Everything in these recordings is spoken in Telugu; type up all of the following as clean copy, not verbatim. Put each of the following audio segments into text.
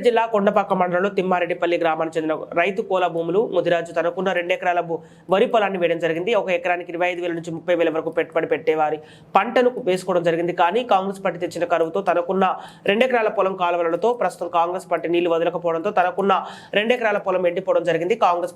రంగారెడ్డి జిల్లా కొండపాక మండలంలో తిమ్మారెడ్డిపల్లి గ్రామానికి చెందిన రైతు కోల భూములు ముదిరాజు తనకున్న 2 ఎకరాల వరి పొలాన్ని వేయడం జరిగింది. 1 ఎకరానికి 25,000 నుంచి 30,000 వరకు పెట్టుబడి పెట్టేవారి పంటను వేసుకోవడం జరిగింది. కానీ కాంగ్రెస్ పార్టీ తెచ్చిన కరువుతో తనకున్న 2 ఎకరాల పొలం కాలువలతో ప్రస్తుతం కాంగ్రెస్ పార్టీ నీళ్లు వదలకపోవడంతో తనకున్న 2 ఎకరాల పొలం ఎండిపోవడం జరిగింది. కాంగ్రెస్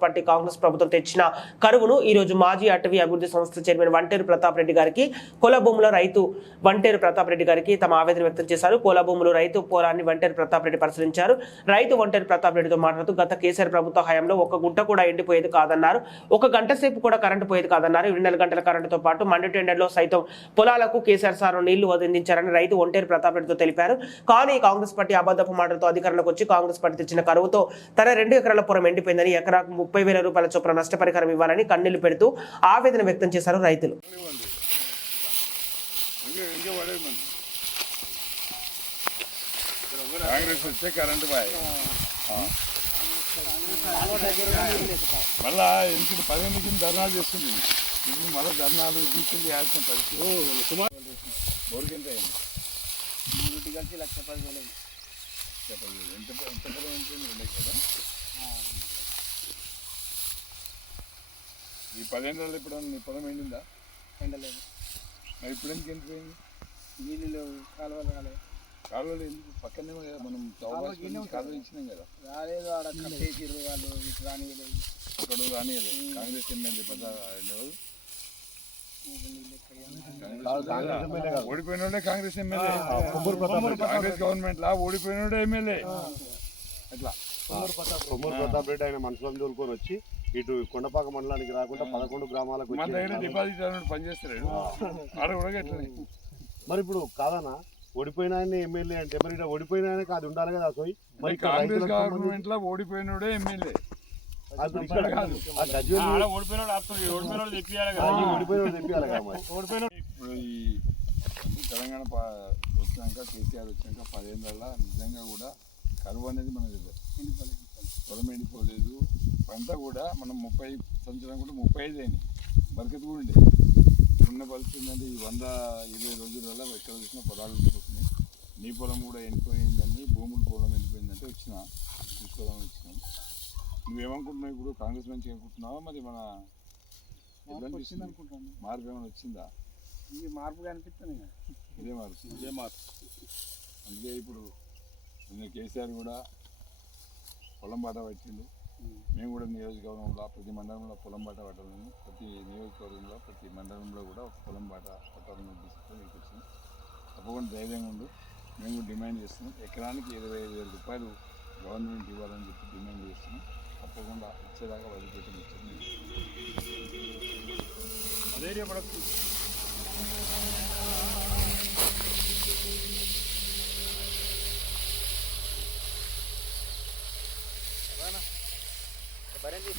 ప్రభుత్వం తెచ్చిన కరువును ఈ రోజు మాజీ అటవీ అభివృద్ధి సంస్థ చైర్మన్ వంటేరు ప్రతాప్ రెడ్డి గారికి, కోల భూముల రైతు వంటేరు ప్రతాప్ రెడ్డి గారికి తమ ఆవేదన వ్యక్తం చేశారు. కోల భూములు రైతు పొలాన్ని వంటేరు ప్రతాప్ రెడ్డి పరిశీలించారు. రైతు వంటేరు ప్రతాప్ రెడ్డితో మాట్లాడుతూ గత కేసీఆర్ ప్రభుత్వ హయాంలో 1 గుంట కూడా ఎండిపోయేది కాదన్నారు. 1 గంట సేపు కూడా కరెంటు పోయేది కాదన్నారు. 24 గంటల కరెంటుతో పాటు మండు టెండర్లో సైతం పొలాలకు కేసీఆర్ సార్ నీళ్లు అందించారని రైతు వంటేరు ప్రతాప్ రెడ్డితో తెలిపారు. కానీ కాంగ్రెస్ పార్టీ అబద్ధపు మాటలతో అధికారంలోకి వచ్చి కాంగ్రెస్ పార్టీ తెచ్చిన కరువుతో తన 2 ఎకరాల పొలం ఎండిపోయిందని, ఎకరాకు 30,000 రూపాయల చొప్పున నష్టపరిహారం ఇవ్వాలని కన్నీళ్లు పెడుతూ ఆవేదన వ్యక్తం చేశారు రైతులు. కాంగ్రెస్ వచ్చే కరెంటు బాయ్ మళ్ళా ఎందుకు 10 కింద ధర్నాలు చేస్తుంది. ఇప్పుడు మళ్ళీ ధర్నాలు తీసుకెళ్ళి చేయాల్సిన పరిస్థితి. బోర్కి ఎంత అయింది? 3 కలిసి 1,10,000. ఎంత పొలం ఉంటుంది? 2 కదా. ఈ 10 ఏళ్ళలో ఇప్పుడు నీ పొలం ఎండిందా? ఎండలేదు. మరి ఇప్పుడు ఎందుకు ఎండిపోయింది? నీళ్ళు లేవు, కాలువలు రాలేదు. కాలువలు ఎందుకు? పక్కనే మనం కాలువ ఇచ్చినాం కదా. రాలేదు, ఆడ కట్టేసిర్రు వాళ్ళు, ఇటు రానియలేదు. అక్కడ రానియలేదు. కాంగ్రెస్ ఎమ్మెల్యే ఓడిపోయినోడే కాంగ్రెస్ ఎమ్మెల్యే. కాంగ్రెస్ గవర్నమెంట్ లా ఓడిపోయినోడే ఎమ్మెల్యే. అట్లా కొమ్మూరు ప్రతాప్ రెడ్డి ఆయన మనుషులను తోలుకొని వచ్చి ఇటు కొండపాక మండలానికి రాకుండా 11 గ్రామాలకు మన దగ్గర డిపాజిట్ పనిచేస్తాడు. ఆడ కూడా ఎట్లనే. మరి ఇప్పుడు కాదన్నా, ఓడిపోయిన ఆయన ఎమ్మెల్యే అంటే మరి ఇక్కడ ఓడిపోయిన ఆయన కాదు ఉండాలి కదా. సోయి మరి కాంగ్రెస్ గవర్నమెంట్ లో ఓడిపోయినోడే ఎమ్మెల్యే. ఇప్పుడు ఈ తెలంగాణ వచ్చినాక కేసీఆర్ వచ్చినాక 10 ఏళ్ళ నిజంగా కూడా కరువు అనేది మనకి పొలం ఎండిపోలేదు. పంట కూడా మనం 30 సంవత్సరం కూడా 35 అయినాయి. బరకత్ కూడా ఉండే. ఉన్న పరిస్థితి ఏంటంటే ఈ 120 రోజుల వల్ల ఎక్కడ చూసినా పొలాలు ఎండిపోతున్నాయి. నీ పొలం కూడా ఎండిపోయిందని, భూముల పొలం ఎండిపోయిందంటే తీసుకోవడం వచ్చినాం. నువ్వేమనుకుంటున్నావు ఇప్పుడు? కాంగ్రెస్ మంచిగా అనుకుంటున్నావా? మరి మన వచ్చింది అనుకుంటాను. మార్పు ఏమైనా వచ్చిందా? ఈ మార్పుగా అనిపిస్తుంది. ఇదే మార్పు. అందుకే ఇప్పుడు కేసీఆర్ కూడా పొలం బాట పట్టిండు. మేము కూడా నియోజకవర్గంలో ప్రతి మండలంలో పొలం బాట పట్టాలని, ప్రతి నియోజకవర్గంలో ప్రతి మండలంలో కూడా ఒక పొలం బాట పట్టాలని తీసుకుంటే మీకు వచ్చింది. తప్పకుండా ధైర్యంగా ఉండు. మేము కూడా డిమాండ్ చేస్తున్నాం. ఎకరానికి 25,000 రూపాయలు గవర్నమెంట్ ఇవ్వాలని చెప్పి డిమాండ్ చేస్తున్నాం. తప్పకుండా ఇచ్చేదాకా వదిలిపెట్టి ఇచ్చింది. ధైర్యపడచ్చు. బరేంది